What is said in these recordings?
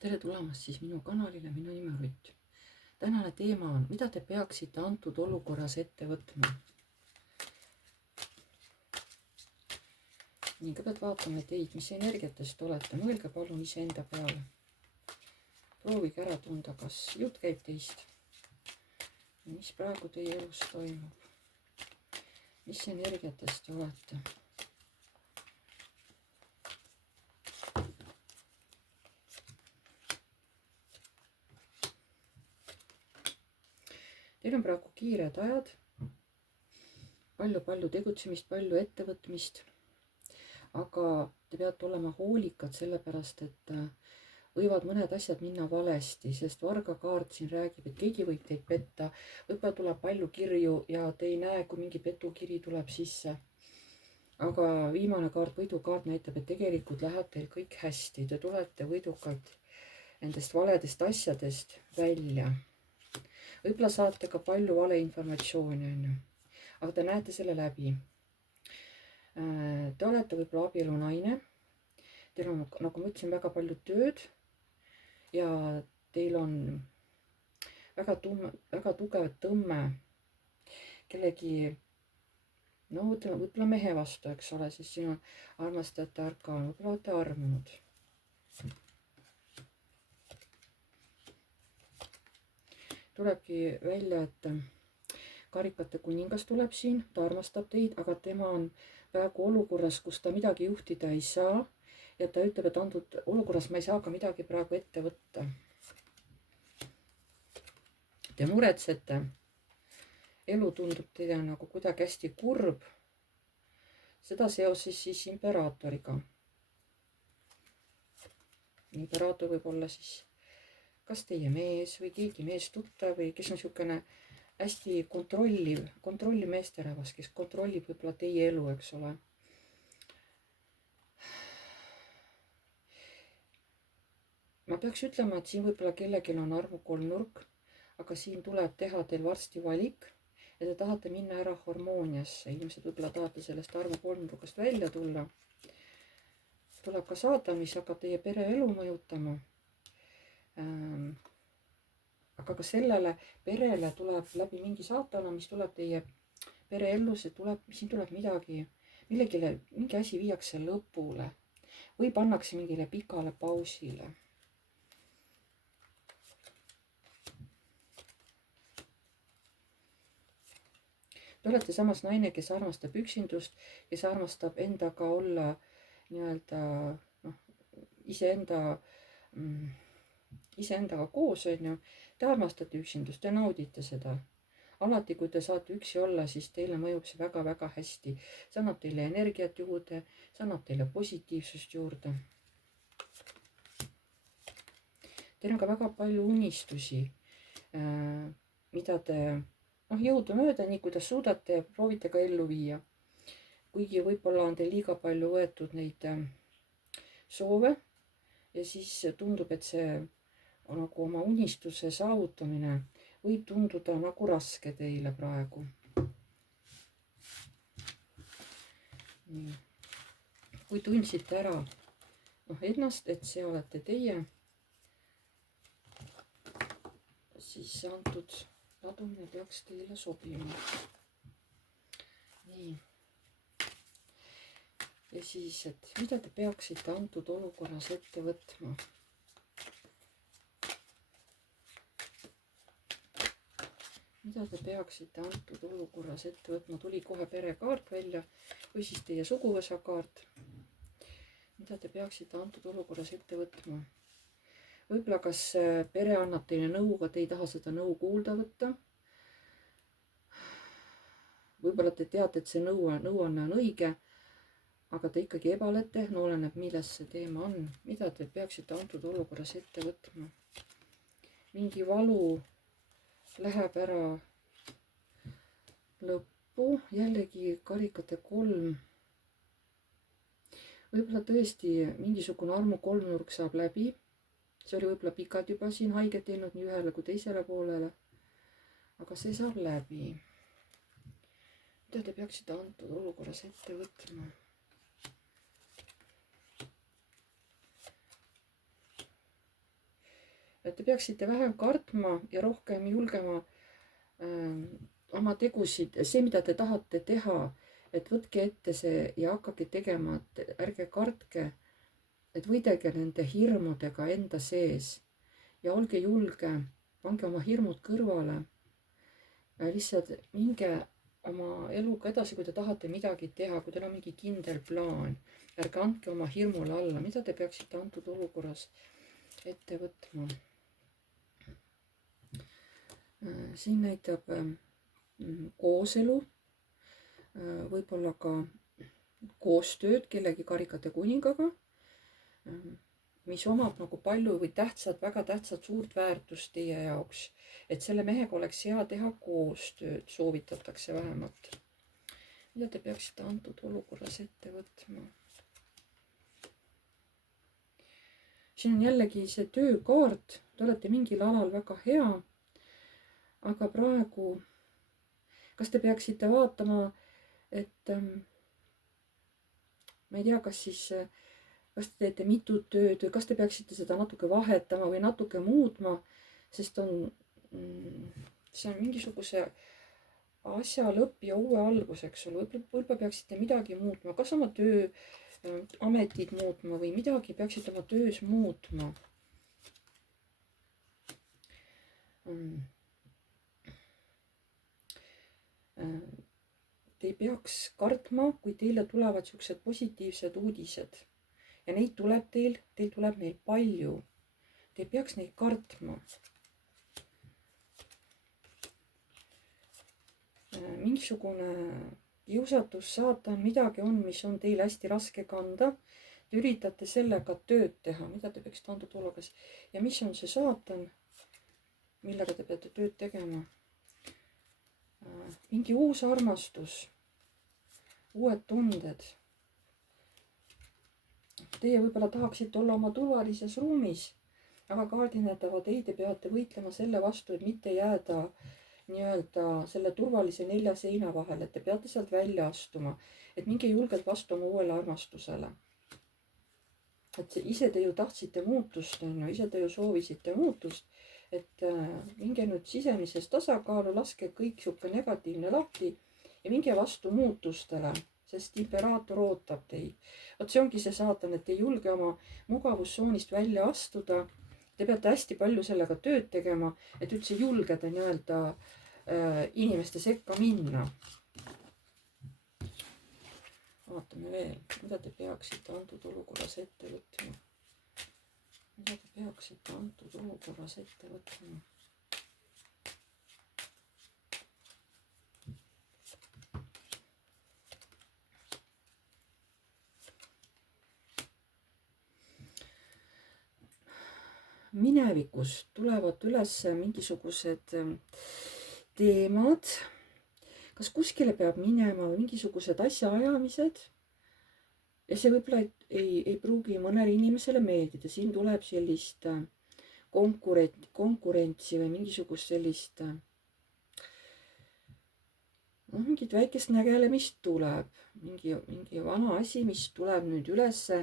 tere tulemast siis minu kanalile, minu nimi on Rutt. Tänane teema on, mida te peaksite antud olukorras ette võtma. Nii, kõigepealt vaatame teid, mis energiatest olete. Mõelge palun iseenda peale. Proovige ära tunda, kas jutt käib teist. Mis praegu teie elus toimub? Mis energiatest te olete? Teil on praegu kiired ajad, palju tegutsemist, palju ettevõtmist, aga te peate olema hoolikad sellepärast, et võivad mõned asjad minna valesti, sest vargakaart siin räägib, et keegi võib teid petta, võib-olla tuleb palju kirju ja te ei näe, kui mingi petukiri tuleb sisse. Aga viimane kaart, võidukaart näitab, et tegelikult läheb teil kõik hästi, te tulete võidukalt nendest valedest asjadest välja. Võib-olla saate ka palju valeinformatsiooni, aga te näete selle läbi. Te olete võib-olla abielunaine, teil on, nagu ma ütlesin, väga palju tööd ja teil on väga tugev tõmme kellegi, no võib-olla mehe vastu, eks ole, siis siin on armastajate arkaan, võib-olla olete armunud. Tulebki välja, et karikate kuningas tuleb siin, ta armastab teid, aga tema on praegu olukorras, kus ta midagi juhtida ei saa ja ta ütleb, et antud olukorras ma ei saa ka midagi praegu ette võtta. Te muretsete, elu tundub teile nagu kuidagi hästi kurb, seda seoses siis imperaatoriga. Imperaator võib olla siis kas teie mees või keegi meestuttav või kes on niisugune hästi kontrolliv meesterahvas, kes kontrollib võib-olla teie elu, eks ole. Ma peaks ütlema, et siin võib-olla kellelgi on armu kolmnurk, aga siin tuleb teha teil varsti valik ja te tahate minna ära harmooniasse. Ilmselt võib-olla tahate sellest armu kolmnurkast välja tulla. Tuleb ka saatan, mis hakkab teie pereelu mõjutama. Aga ka sellele perele tuleb läbi mingi saatana, mis tuleb teie pereellu, siin tuleb mingi asi viiakse lõpule või pannakse mingile pikale pausile. Te olete samas naine, kes armastab üksindust, kes armastab endaga olla nii-öelda iseendaga koos, te armastate üksindust, te naudite seda. Alati, kui te saate üksi olla, siis teile mõjub see väga-väga hästi. See annab teile energiat juurde, see annab teile positiivsust juurde. Teil on ka väga palju unistusi, mida te jõudumööda, nii kuidas suudate, proovite ka ellu viia. Kuigi võib-olla on teil liiga palju võetud neid soove ja siis tundub, et see nagu oma unistuse saavutamine võib tunduda nagu raske teile praegu. Nii. Kui tundsite ära ennast, et see olete teie, siis antud ladumine peaks teile sobima. Nii. Ja siis, et mida te peaksite antud olukorras ette võtma? Mida te peaksite antud olukorras ette võtma? Tuli kohe perekaart välja või siis teie suguvõsa kaart. Mida te peaksite antud olukorras ette võtma? Võib-olla kas pere annab teile nõu, aga te ei taha seda nõu kuulda võtta. Võib-olla te teate, et see nõuanne on õige, aga te ikkagi ebalete, oleneb, milles see teema on. Mida te peaksite antud olukorras ette võtma? Mingi valu läheb ära lõppu, jällegi karikate 3. Võib-olla tõesti mingisugune armu kolmnurk saab läbi. See oli võib-olla pikalt juba siin haiget teinud nii ühele kui teisele poolele. Aga see saab läbi. Mida te peaksite antud olukorras ette võtma? et te peaksite vähem kartma ja rohkem julgema oma tegusid, see, mida te tahate teha, et võtke ette see ja hakake tegema, et ärge kartke, et võidelge nende hirmudega enda sees ja olge julge, pange oma hirmud kõrvale. Lihtsalt minge oma eluga edasi, kui te tahate midagi teha, kui teil on mingi kindel plaan, ärge andke oma hirmule alla, mida te peaksite antud olukorras ette võtma. Siin näitab kooselu, võib-olla ka koostööd kellegi karikate kuningaga, mis omab nagu palju või tähtsat, väga tähtsat suurt väärtust teie jaoks. Et selle mehega oleks hea teha koostööd, soovitatakse vähemalt. Mida te peaksite antud olukorras ette võtma? Siin on jällegi see töökaart, te olete mingil alal väga hea, aga praegu, kas te peaksite vaatama, et ma ei tea, kas siis, kas te teete mitut tööd või kas te peaksite seda natuke vahetama või natuke muutma, sest see on mingisuguse asja lõpp ja uue algus, eks ole, võib-olla peaksite midagi muutma, kas oma tööametid muutma või midagi peaksite oma töös muutma. Te ei peaks kartma, kui teile tulevad siuksed positiivsed uudised ja neid tuleb teil tuleb neil palju. Te ei peaks neid kartma. Mingisugune kiusatus, saatan, midagi on, mis on teil hästi raske kanda. Te üritate sellega tööd teha, mida te peaksite antud olukorras. Ja mis on see saatan, millega te peate tööd tegema? Mingi uus armastus, uued tunded. Teie võib-olla tahaksite olla oma turvalises ruumis, aga kaardid näitavad, ei, te peate võitlema selle vastu, et mitte jääda nii-öelda selle turvalise 4 seina vahel, et te peate sealt välja astuma, et minge julgelt vastu oma uuele armastusele. Et ise te ju tahtsite muutust, ise te ju soovisite muutust. Et minge nüüd sisemises tasakaalu, laske kõik siuke negatiivne lahti ja minge vastu muutustele, sest imperaator ootab teid. Vot see ongi see saatan, et te ei julge oma mugavustsoonist välja astuda. Te peate hästi palju sellega tööd tegema, et üldse julgeda nii-öelda inimeste sekka minna. Vaatame veel, mida te peaksite antud olukorras ette võtma. Mida te peaksite antud olukorras ette võtma? Minevikus tulevad üles mingisugused teemad. Kas kuskile peab minema mingisugused asjaajamised? Ja see võib-olla ei pruugi mõnele inimesele meeldida. Siin tuleb sellist konkurentsi või mingisugust sellist mingit väikest nägelemist tuleb. Mingi vana asi, mis tuleb nüüd ülesse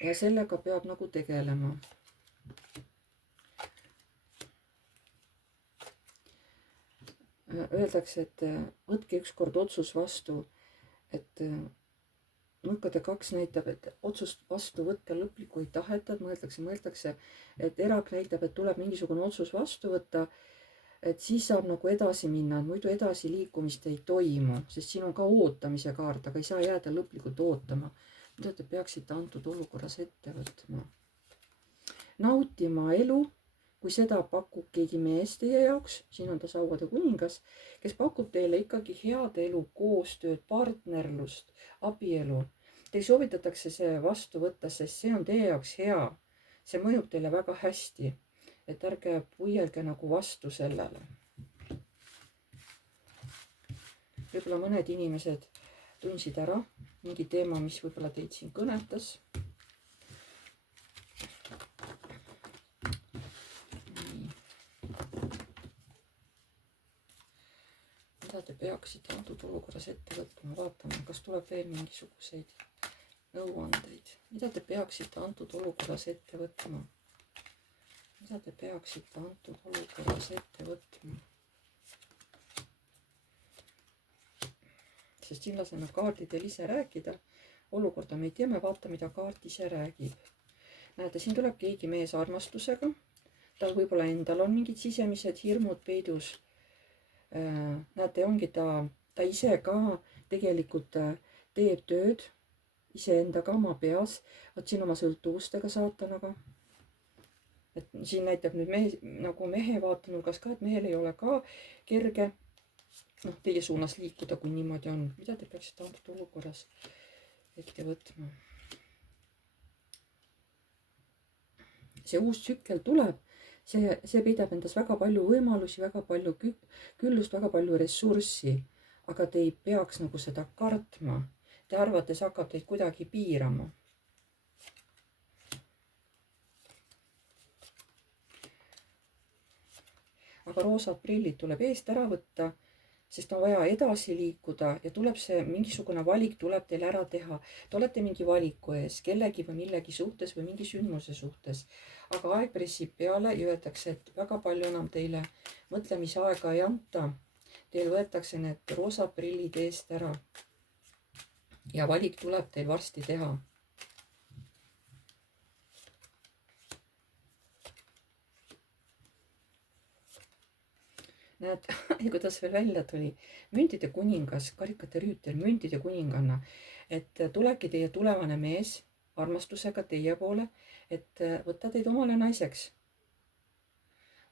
ja sellega peab nagu tegelema. Öeldakse, et võtke ükskord otsus vastu, et mõõkade 2 näitab, et otsust vastu võtta lõplikku ei taheta, et mõeldakse, et erak näitab, et tuleb mingisugune otsus vastu võtta, et siis saab nagu edasi minna, muidu edasi liikumist ei toimu, sest siin on ka ootamise kaart, aga ei saa jääda lõplikult ootama. Mida te peaksite antud olukorras ette võtma? Nautima elu, kui seda pakub keegi mees teie jaoks, siin on ta sauade kuningas, kes pakub teile ikkagi head elu, koostööd, partnerlust, abielu. Teil soovitatakse see vastu võtta, sest see on teie jaoks hea. See mõjub teile väga hästi, et ärge puielge nagu vastu sellele. Võib-olla mõned inimesed tundsid ära mingi teema, mis võib-olla teid siin kõnetas. Mida te peaksite antud olukorras ette võtma? Vaatame, kas tuleb veel mingisuguseid nõuandeid. Mida te peaksite antud olukorras ette võtma? mida te peaksite antud olukorras ette võtma? Sest siin laseme kaardidel ise rääkida. Olukorda me ei tea, me vaatame, mida kaart ise räägib. Näete, siin tuleb keegi mees armastusega. Tal võib-olla endal on mingid sisemised hirmud peidus. Näete, ongi ta ise ka tegelikult teeb tööd iseendaga oma peas. Vot siin oma sõltuvustega saatanaga. Et siin näitab nüüd nagu mehe vaatenurgas ka, et mehel ei ole ka kerge teie suunas liikuda, kui niimoodi on. Mida te peaksite antud olukorras ette võtma? See uus tsükkel tuleb, see peidab endas väga palju võimalusi, väga palju küllust, väga palju ressurssi, aga te ei peaks nagu seda kartma. Te arvate, see hakkab teid kuidagi piirama. Aga roosad prillid tuleb eest ära võtta, sest on vaja edasi liikuda ja tuleb see mingisugune valik tuleb teil ära teha. Te olete mingi valiku ees, kellegi või millegi suhtes või mingi sündmuse suhtes. Aga aeg pressib peale ja öeldakse, et väga palju enam teile mõtlemisaega ei anta. Teil võetakse need roosad prillid eest ära. Ja valik tuleb teil varsti teha. Näed, kuidas veel välja tuli. Müntide kuningas, karikate rüütel, müntide kuninganna. Et tulebki teie tulevane mees armastusega teie poole, et võtta teid omale naiseks.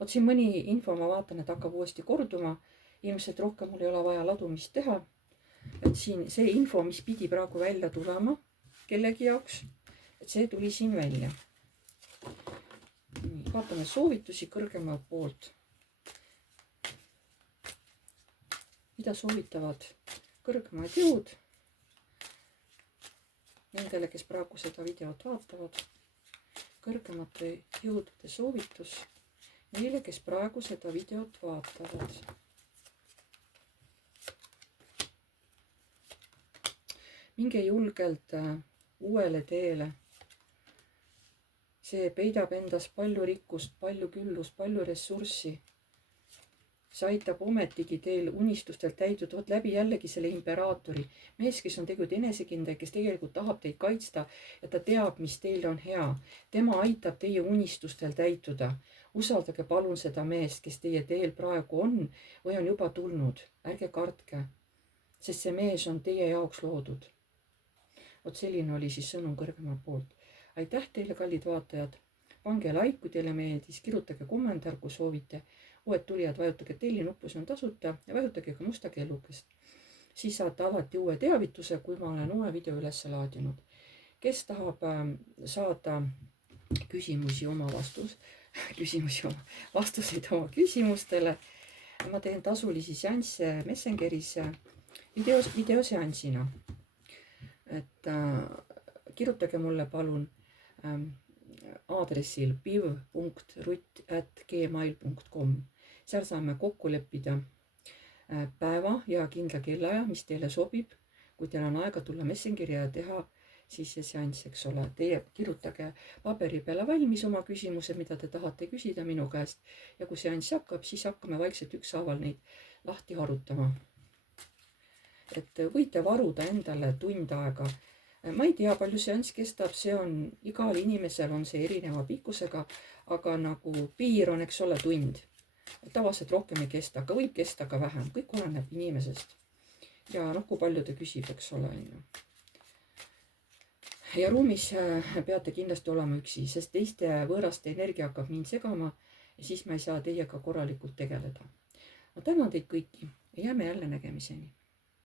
Vot siin mõni info ma vaatan, et hakkab uuesti korduma. Ilmselt rohkem mul ei ole vaja ladumist teha. Et siin see info, mis pidi praegu välja tulema kellegi jaoks, et see tuli siin välja. Vaatame soovitusi kõrgemalt poolt. Mida soovitavad kõrgemad jõud nendele, kes praegu seda videot vaatavad. Kõrgemate jõudude soovitus neile, kes praegu seda videot vaatavad. Minge julgelt uuele teele. See peidab endas palju rikkust, palju küllust, palju ressurssi. See aitab ometigi teil unistustelt täiduda läbi jällegi selle imperaatori. Mees, kes on tegelikult enesekindel, kes tegelikult tahab teid kaitsta ja ta teab, mis teile on hea. Tema aitab teie unistustel täituda. Usaldage palun seda meest, kes teie teel praegu on või on juba tulnud. Ärge kartke, sest see mees on teie jaoks loodud. Vot selline oli siis sõnum kõrgemalt poolt. Aitäh teile, kallid vaatajad. Pange like, kui teile meeldis, kirjutage kommentaar, kui soovite. Uued tulijad, vajutage telli nuppu, see on tasuta ja vajutage ka musta kellukest. Siis saate alati uue teavituse, kui ma olen uue video üles laadinud. Kes tahab saada vastuseid oma küsimustele, ma teen tasulisi seansse Messengeris videoseansina. Et kirjutage mulle palun aadressil piv.rutt@gmail.com. Seal saame kokku leppida päeva ja kindla kellaja, mis teile sobib. Kui teil on aega tulla Messengeri ja teha siis see seanss, eks ole. Teie kirjutage paberi peale valmis oma küsimused, mida te tahate küsida minu käest. Ja kui seanss hakkab, siis hakkame vaikselt ükshaaval neid lahti harutama. Et võite varuda endale tund aega. Ma ei tea, palju seanss kestab, see on igal inimesel on see erineva pikkusega, aga nagu piir on, eks ole, tund. Tavaliselt rohkem ei kesta, aga võib kesta ka vähem, kõik oleneb inimesest. Ja kui palju te küsib, eks ole. Ja ruumis peate kindlasti olema üksi, sest teiste võõraste energia hakkab mind segama ja siis ma ei saa teiega korralikult tegeleda. Ma tänan teid kõiki ja jääme jälle nägemiseni.